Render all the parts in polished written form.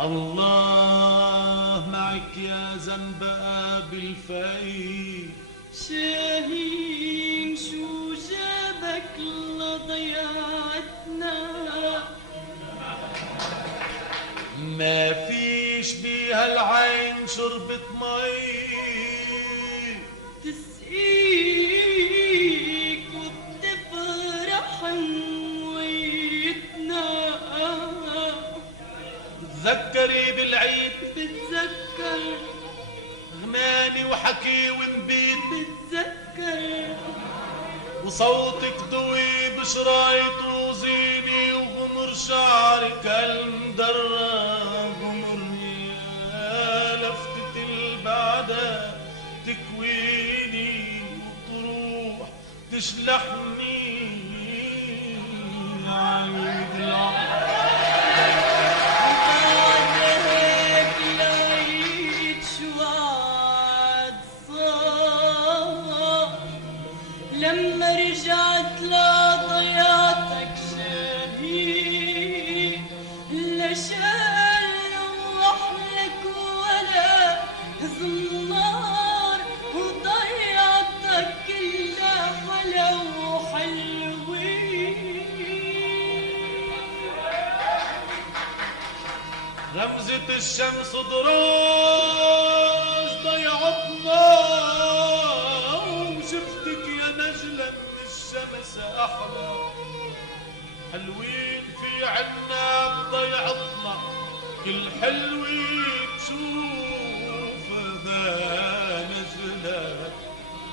الله معك يا زنبقة بالفاي. شاهين شو جابك لضيعتنا؟ ما فيش بيها العين شربة مي تسقيك وبتفرح ويتنا. تذكري بالعيد بتذكر غماني وحكي ونبيت. بتذكر وصوتك دوي بشرايط وزيني وغمر شعرك المدرب غمرني يا لفتة البعدة تكويني وتروح تشلحني عيد العمر. بعدك لقيت شو عاد صار لما رجعت لضيعتك شاهين. لا شال روح لك ولا زنار وضيعتك كلها حلا وحلوين. غمزة الشمس دراج ضيعتنا وشفتك يا نجلة من الشمس أحلى. حلوين في عنا بضيعتنا كل حلوين تشوف ذا نجلة.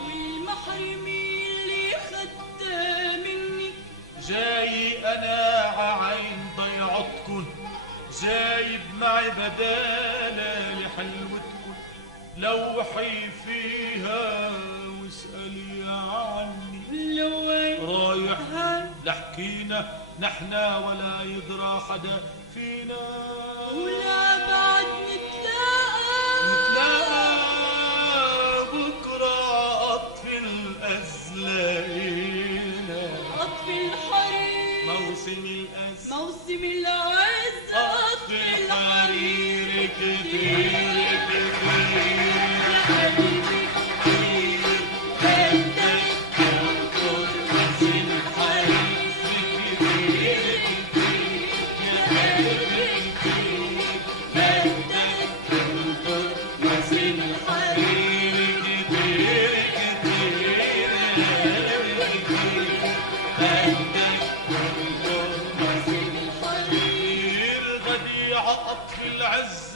والمحرمي اللي خدته مني جاي أنا ععين ضيعتكن جايب معي بدالة لحلوتكن. لوحي فيها واسألي عني. لو رايح لحكينا نحنا ولا يدرى حدا فينا. ولا بعد نتلاقى بكرة أطفي الأزلاقينا. أطفي الحرير موسم الأز موسم العز أطفي الحرير كتير يا قلبي كتير بدك تنطر موسم الحرير كتير يا قلبي كتير بدك تنطر موسم الحرير كتير غديعة أطفي العز